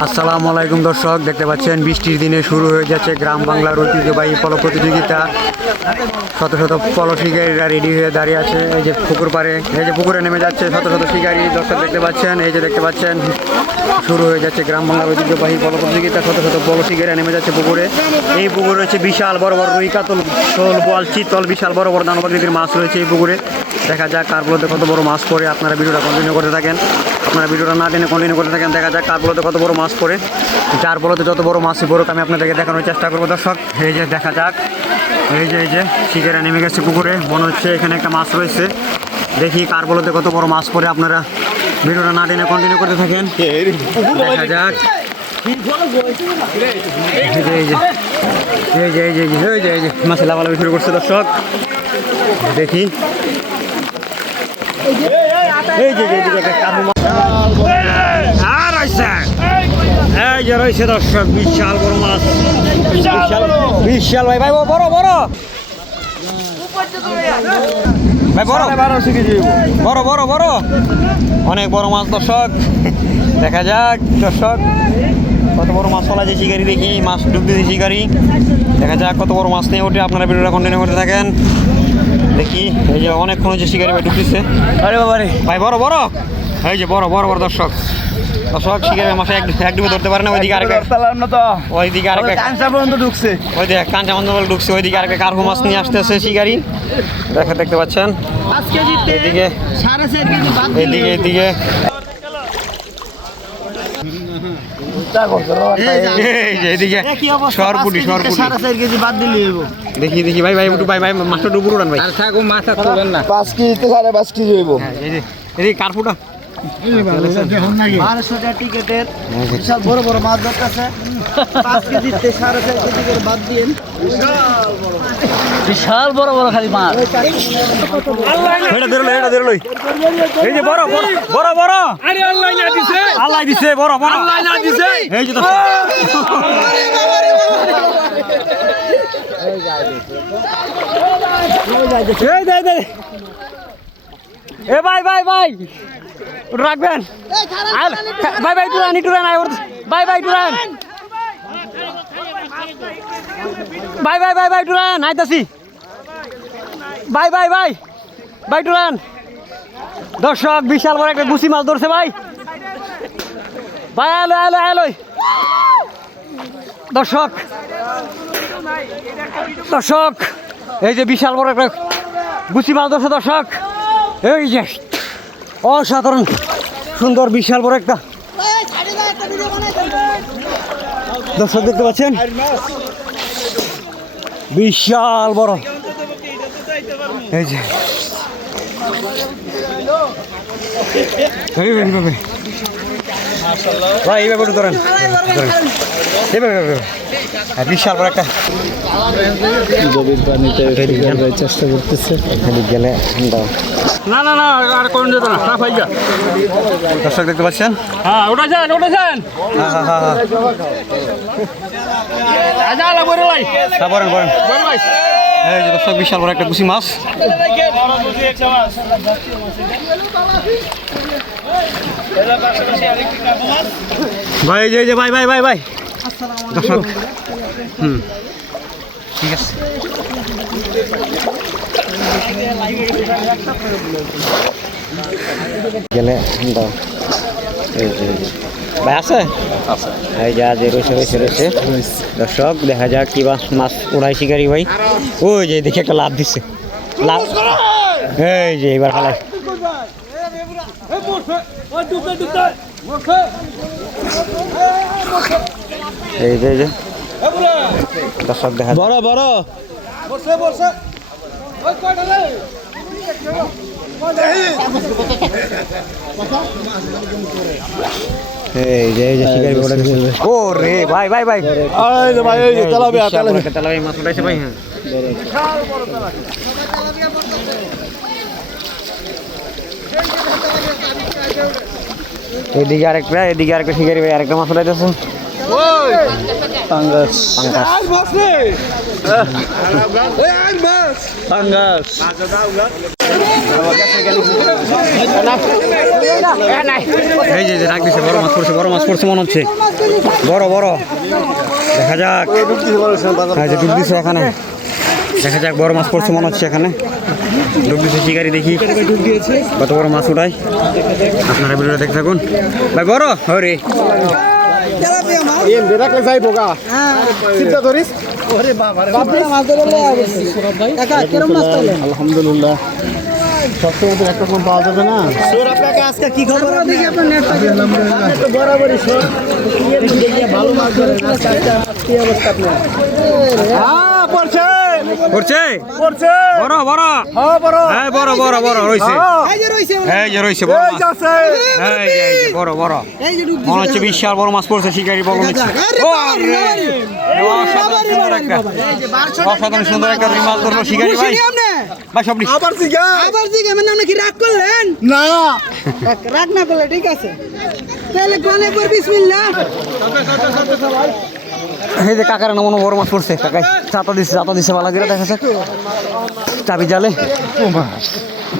আসসালামু আলাইকুম দর্শক, দেখতে পাচ্ছেন বৃষ্টির দিনে শুরু হয়ে যাচ্ছে গ্রাম বাংলার ঐতিহ্যবাহী পলো প্রতিযোগিতা। শত শত পলো শিকারীরা রেডি হয়ে দাঁড়িয়ে আছে। এই যে পুকুর পাড়ে, এই যে পুকুরে নেমে যাচ্ছে শত শত শিকারী। দর্শক দেখতে পাচ্ছেন, এই যে দেখতে পাচ্ছেন শুরু হয়ে যাচ্ছে গ্রাম বাংলার ঐতিহ্যবাহী পলো প্রতিযোগিতা। শত শত পলো শিকারীরা নেমে যাচ্ছে পুকুরে। এই পুকুরে রয়েছে বিশাল বড় বড় রুই, কাতল, শোল, বোয়াল, চিতল, বিশাল বড় বড় দানবাকৃতির মাছ রয়েছে এই পুকুরে। দেখা যাক কারগুলোতে কত বড় মাছ পড়ে। আপনারা ভিডিওটা কন্টিনিউ করতে থাকেন, আপনারা ভিডিওটা না টেনে কন্টিনিউ করতে থাকেন। দেখা যাক কারগুলোতে কত বড় মাছ পড়ে। যার বলতে যত বড় মাছই পড়ুক আমি আপনাদেরকে দেখানোর চেষ্টা করবো দর্শক। এই যে দেখা যাক, এই যে শিকারা নেমে গেছে পুকুরে। মনে হচ্ছে এখানে একটা মাছ রয়েছে। দেখি কার বলতে কত বড় মাছ পড়ে। আপনারা ভিডিওটা না টেনে কন্টিনিউ করতে থাকেন। দেখা যাক, এই যে মাছে লাভালাভি শুরু করছে দর্শক। দেখি এই যে এই যে রয়েছে দর্শক বিশাল বড় মাছ। বিশাল ভাই বড় বড় ভাই, বড় অনেক বড় মাছ দর্শক। দেখা যাক দর্শক কত বড় মাছ ফলা যে শিকারি। দেখি মাছ ডুব দিয়েছে শিকারি। দেখা যাক কত বড় মাছ নিয়ে ওঠে। আপনারা ভিডিওটা কন্টিনিউ করতে থাকেন। দেখি এই যে অনেকক্ষণ হচ্ছে শিকারি ভাই ডুব দিচ্ছে। আরে বাবারে ভাই বড় এই যে বড় দর্শক শিকারি মাসে এক ডুবে ধরতে পারে না। ওইদিকে আরেকটা কাঁচা পর্যন্ত ঢুকছে, ওই দিকে কাঁচা পর্যন্ত ঢুকছে। ওইদিকে আরেকটা কার্গো মাছ নিয়ে আসতেছে শিকারি। দেখতে পাচ্ছেন এদিকে দেখি ভাই মাছটা ডুবুর উড়ান ভাই। 5 কেজিতে 5.5 কেজি হইব। এদিকে কার্পুটা 1200 টাকা টিকেটের বিশাল বড় বড় মাছ ধরতেছে। 5 কেজিতে 4.5 কেজি করে বাদ দিয়েন। বিশাল বড় বড় খালি মাছ। এটা ধরল এই যে বড় আরে আল্লাহ দিছে বড় আল্লাহ না দিছে। এই যে এ ভাই রাখবেন ভাই টুরান ভাই টুরান আইতাছি ভাই টুরান। দর্শক বিশাল বড় একটা গুছি মাছ ধরছে ভাই আলো দর্শক এই যে বিশাল বড় একটা গুছি মাছ ধরছে দর্শক। এই যে অসাধারণ সুন্দর বিশাল বড় একটা দর্শক দেখতে পাচ্ছেন বিশাল বড়। এই যে ভাই এইভাবে একটু ধরেন বিশাল বড় একটা গভীর পানিতে চেষ্টা করতেছে। গেলে না আর কোন যেত না দর্শক দেখতে পাচ্ছেন। হ্যাঁ উঠেছেন এই যে দর্শক বিশাল বড় একটা গুছি মাছ। ভাই যে ভাই দর্শক ঠিক আছে। গেলে ভাই আছে এই যে আজ রয়েছে দর্শক। দেখা যাক কি মাছ উড়াই শিকারি ভাই। ওই যে দেখে একটা লাভ দিচ্ছে এই যে এবার খালাই এই যে দর্শক দেখা বড় এই যে শিকারি ও রে ভাই তেলাপিয়া মাছ উঠাইছে ভাই। হ্যাঁ এদিকে আরেকটা শিকারি ভাই আরেকটা মাছ উঠাইতেছে। পাঙ্গাস পাঙ্গাস এই যে রাখ দিছে, বড় মাছ পড়ছে মনে হচ্ছে, বড় দেখা যাক। এই যে ডুব দিছে এখানে, দেখা যাক বড় মাছ পড়ছে মনে হচ্ছে এখানে, ডুব দিছে শিকারি, দেখি কত বড় মাছ উঠায়। আপনারা ভিডিওটা দেখতে থাকুন ভাই। বড় হরে আলহামদুলিল্লাহ সবসময় তো একটা কোন পাওয়া যাবে না। আজকে কি খবর বরাবরই ভালো মাছ ধরেন, কি অবস্থা আপনার? পড়ছে বড় রয়েছে, এই যে রয়েছে বড় মাছ, এই যে বড় মনে হচ্ছে বিশাল বড় মাছ পড়ছে, শিকারি বড় হচ্ছে। অসাধারণ সুন্দর একটা রুই মাছ ধরলো শিকারি ভাই। ভাই সব আবার মানে কি রাগ করলেন? না রাগ না করলে ঠিক আছে, তাহলে কোনে পর বিসমিল্লাহ। এই যে কাকার নাম বড় মাছ পড়ছে, কাকাই চাতা দিচ্ছে ভালো করে, দেখা যাক চাবি জালে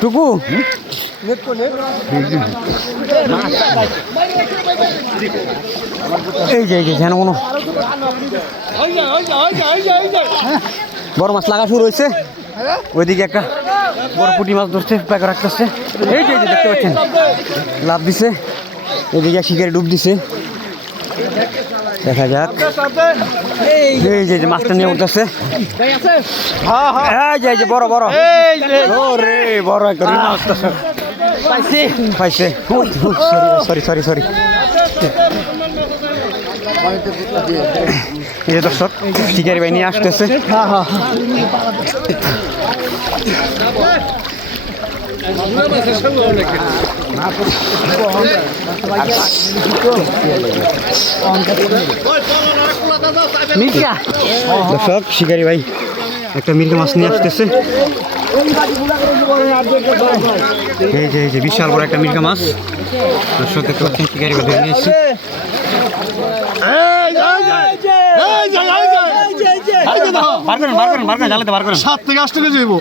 টুকু। এই যে যেন কোনো বড় মাছ লাগা শুরু হয়েছে, ওইদিকে একটা বড় পুঁটি মাছ ধরছে, প্যাক রাখতেছে। এই যে দেখতে পাচ্ছেন লাভ দিছে, এদিকে শিকারি ডুব দিছে, দেখা যাক। এই যে মাছটা নিয়ে উঠতেছে, এই যে বড় ওরে বড় একটা রুই মাছ পাইছে। সরি এই যে দর্শক শিকারি ভাই নিয়ে আসতেছে। দর্শক শিকারি ভাই একটা মির্গা মাছ নিয়ে আসতেছে, এই যে বিশাল বড় একটা মির্গা মাছ। দর্শক দেখতে পাচ্ছেন শিকারি ভাই ধরে নিয়ে এসেছে। জালেতে বার করেন 7 থেকে 8 টাকা যাইব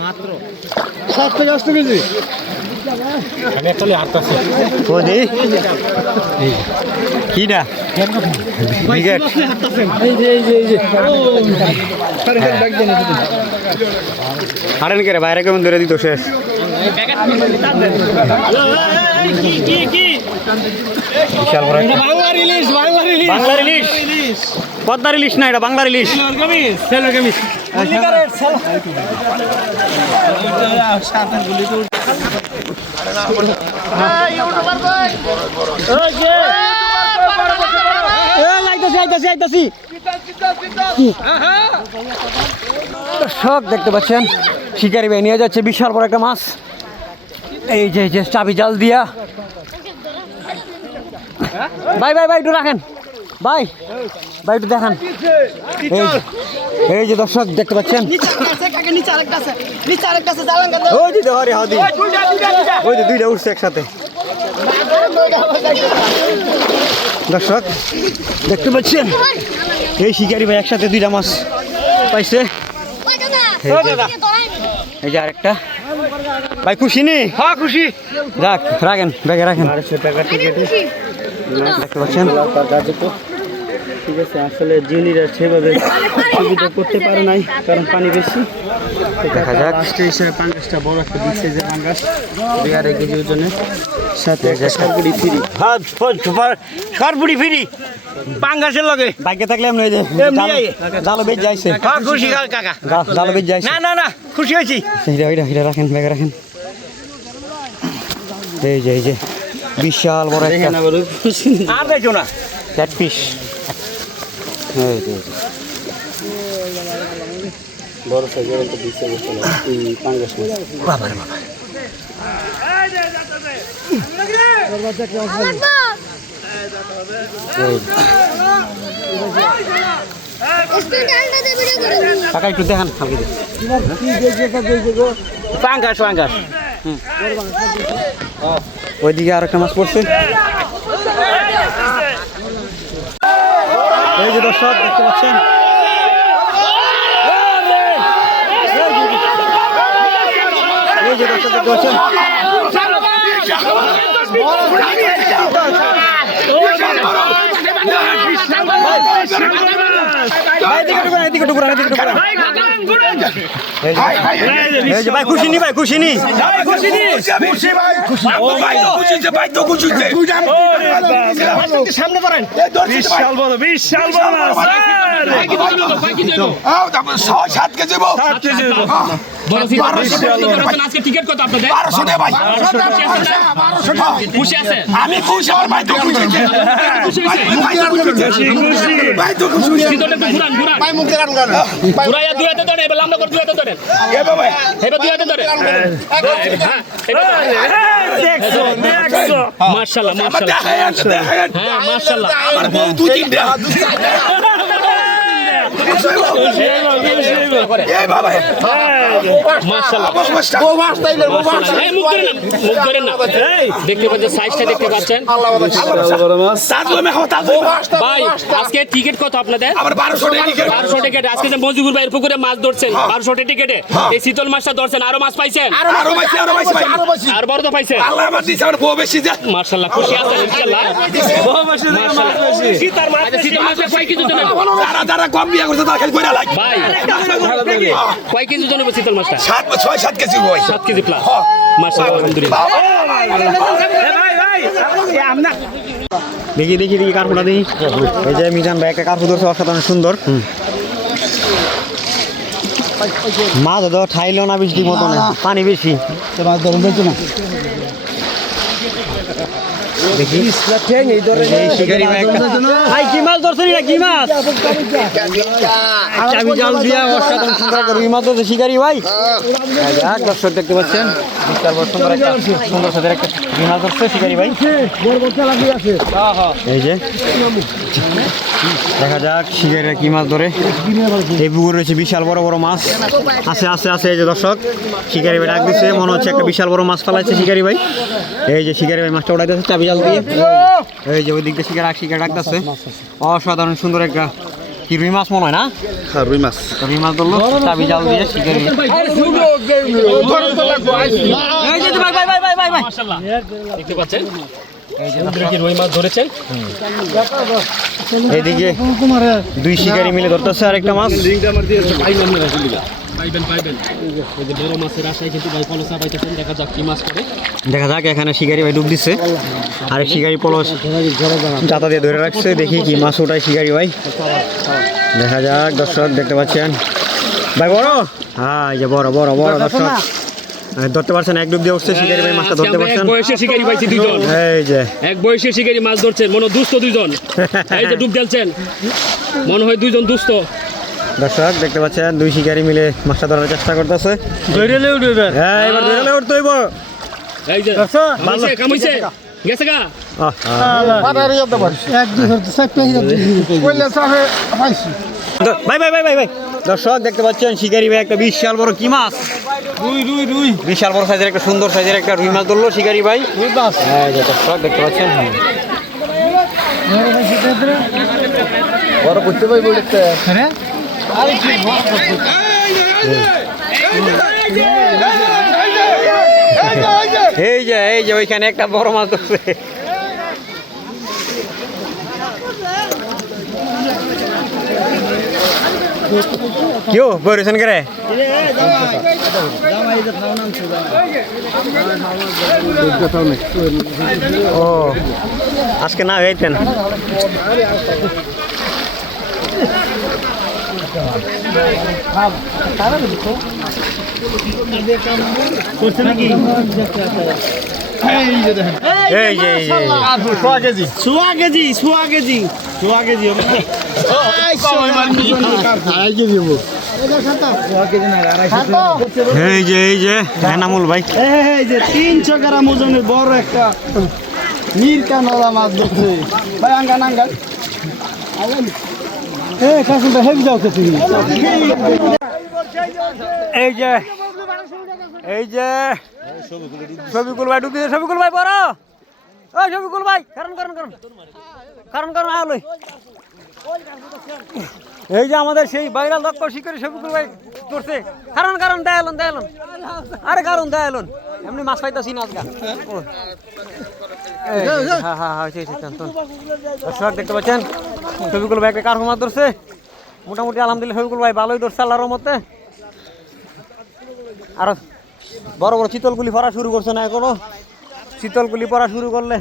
মাত্র 7 থেকে 8 টাকা যাই। কিটা হারেন কে রে বাইরে কেমন ধরে দিত শেষ। বিশাল বড় বাংলার ইলিশ, পদ্মার ইলিশ না, এটা বাংলার ইলিশ। সব দেখতে পাচ্ছেন শিকারি ভাই নিয়ে যাচ্ছে বিশাল বড় একটা মাছ, এই যে চাবি জাল দিয়া। ভাই একটু রাখেন, ভাই একটু দেখান। এই যে দর্শক দেখতে পাচ্ছেন, ওই যে দুইটা উঠছে একসাথে। দর্শক দেখতে পাচ্ছেন এই শিকারি ভাই একসাথে দুইটা মাছ পাইছে। এই যে আরেকটা ভাই, খুশি নি? হ্যাঁ খুশি। যাক রাখেন, ব্যাগে রাখেন। দেখতে পাচ্ছেন ঠিক আছে, আসলে জিনিরা সেভাবে সুবিধা করতে পারে নাই, কারণ পানি বেশি। দেখা যাক। হিসেবে পাঙ্গাসটা বড় একটা বিগ সাইজের পাঙ্গাস, 2.5 কেজি ওজনের, সাথে একটা সরপুরি ফ্রি। সরপুরি ফ্রি পাঙ্গাসের লগে বাইকে থাকলে এমনি এই যে জালো বেজ যাইছে। খুশি কাকা, জালো বেজ যাইছে। না খুশি হয়েছি। এটা রাখেন, ব্যাগে রাখেন। এই যে বিশাল বড় একটা, আর দেখো না ক্যাটফিশ। বড় সাইজের একটা বিগ সাইজের এই পাঙ্গাস মাছ। বাবা কাকা একটু দেখান। পাঙ্গাস ওইদিকে আর একটা মাছ পড়ছে। এই যে দর্শক দেখতে পাচ্ছেন এই যে দর্শক দেখতে পাচ্ছেন ভাই খুশি নি ভাই খুশি নি সামনে করেন বিশাল বড় আজকে টিকিট কত আপনাদের? খুশি আছে? আমি খুশি আমার ভাই তো খুশি ভাই তো খুশি ঘুরাইয়া দুই হাতে ধরে এবার লম্বা করে দুই হাতে ধরে এ বাবা এবার দুই হাতে ধরে মাশাআল্লাহ মাশাআল্লাহ হ্যাঁ মাশাআল্লাহ আমার বউ দুই তিনটা এ বাবা মাশাআল্লাহ বউ মাস্টাইলে বউ এই মুখ ধরেন না দেখতে পাচ্ছেন সাইজটা দেখতে পাচ্ছেন তাজু মে হতা ভাই আজকে টিকিট কত আপনাদের? আমার 1200 টাকা টিকিট 1200 টিকিট আজকে যে মজিবুর ভাইয়ের পুকুরে মাছ ধরছেন 1200 টিকিটে এই শীতল মাছটা ধরছেন আরো মাছ পাইছেন আরো বেশি আর বড় তো পাইছেন আল্লাহ আমার দিছে আমার বউ বেশি যা মাশাআল্লাহ খুশি আছেন ইনশাআল্লাহ শীতল মাছটা কয় কেজি জন যারা কম বিয়া করছে তারা খালি কইরা লাগে ভাই কয় কেজি জন শীতল মাছটা 7 কেজি হয় 7 কেজি প্লাস মাশাআল্লাহ আলহামদুলিল্লাহ দেখি দেখি দেখি কার্পুটা দেখি এই যে মিজান ভাই একটা কার্পু ধরছে অসাধারণ সুন্দর মাছ ধর ঠাইলো না বৃষ্টির মতন পানি বেশি দেখি এই শিকারি ভাই ভাই কি মাছ ধরছেন এটা কি মাছ চাবি জাল দিয়া অসাধারণ সুন্দর একটা রুই মাছ ধরছে শিকারি ভাই এক দর্শক দেখতে পাচ্ছেন বিশাল বড় সুন্দর একটা সুন্দর সাথে একটা রুই মাছ ধরছে শিকারি ভাই এই যে দেখা যাক শিকারিরা কি মাছ ধরে এই পুকুর রয়েছে বিশাল বড় বড় মাছ আছে আছে আছে এই যে দর্শক শিকারি ভাই ডাক দিচ্ছে মনে হচ্ছে একটা বিশাল বড় মাছ ফেলাইছে শিকারি ভাই এই যে শিকারি ভাই মাছটা উঠাইতেছে চাবি জাল দিয়ে এই যে ওই দিক দিয়ে শিকারি ডাকতেছে অসাধারণ সুন্দর একটা কি রুই মাছ মনে হয় না রুই মাছ ধরলো চাবি জাল দিয়ে শিকারি মাশাআল্লাহ দেখতে পাচ্ছেন এই যে কি রুই মাছ ধরেছেন এইদিকে দুই শিকারি মিলে ধরতেছে আরেকটা মাছ পাইবেন এই যে বড় মাছের আশায় কিন্তু ভাই পলসা পাইতেছেন দেখা যাক কি মাছ করে দেখা যাক এখানে শিকারি ভাই ডুব দিচ্ছে আরেক শিকারি পলস চাতা দিয়ে ধরে রাখছে দেখি কি মাছ ওঠায় শিকারি ভাই দেখা যাক দর্শক দেখতে পাচ্ছেন ভাই বড় হ্যাঁ এই যে বড় বড় বড় দর্শক ধরতে পারছেন এক ডুব দিয়ে উঠছে শিকারি ভাই মাছটা ধরতে পারছেন এক বয়সের শিকারি পাইছি দুইজন এই যে এক বয়সের শিকারি মাছ ধরছেন মনে দুস্থ দুইজন এই যে ডুব দিলছেন মনে হয় দুইজন দুস্থ দর্শক দেখতে পাচ্ছেন দুই শিকারি মিলে মাছটা ধরার চেষ্টা করতেছে হ্যাঁ এবার ধরে উঠতে হইব এই যে কামাইছে গেছে গা ভাই ভাই ভাই ভাই ভাই দর্শক দেখতে পাচ্ছেন শিকারি ভাই একটা বিশাল বড় কি মাছ রুই বিশাল বড় সাইজের একটা সুন্দর সাইজের একটা রুই মাছ ধরলো শিকারি ভাই হ্যাঁ এই যে দর্শক দেখতে পাচ্ছেন বড় করতে পাই বলতে হ্যাঁ এই যে ওইখানে একটা বড় মাছ ধরছে কেউ বলেছেন কে রে ও আজকে না হইতেন এই যে এই যে এনামুল ভাই এই যে 300 গ্রাম ওজনের বড় একটা মিরকা নলা মাছ ধরছে ভাই আঙ্গা কাসুনটা হেভি যাও তুমি এই যে ছবিকুল ভাই ডুব দিয়েছে ছবিকুল ভাই বড় ওই শফিকুল ভাই কারণ আলোই এই যে আমাদের সেই ভাইরাল দক্ষ শিকারী শফিকুল ভাই করছে কারণ দেয়ালন আরে কারণ দেয়ালন এমনি মাছ পাইতাছি না আজকাল হ্যাঁ দর্শক দেখতে পাচ্ছেন শফিকুল ভাই একটা কারণ মাছ ধরছে মোটামুটি আলহামদুলিল্লাহ শফিকুল ভাই ভালোই ধরছে আল্লাহর রহমতে আর বড় বড় চিতলগুলি পড়া শুরু করছে না এখনো শীতলগুলি পড়া শুরু করলে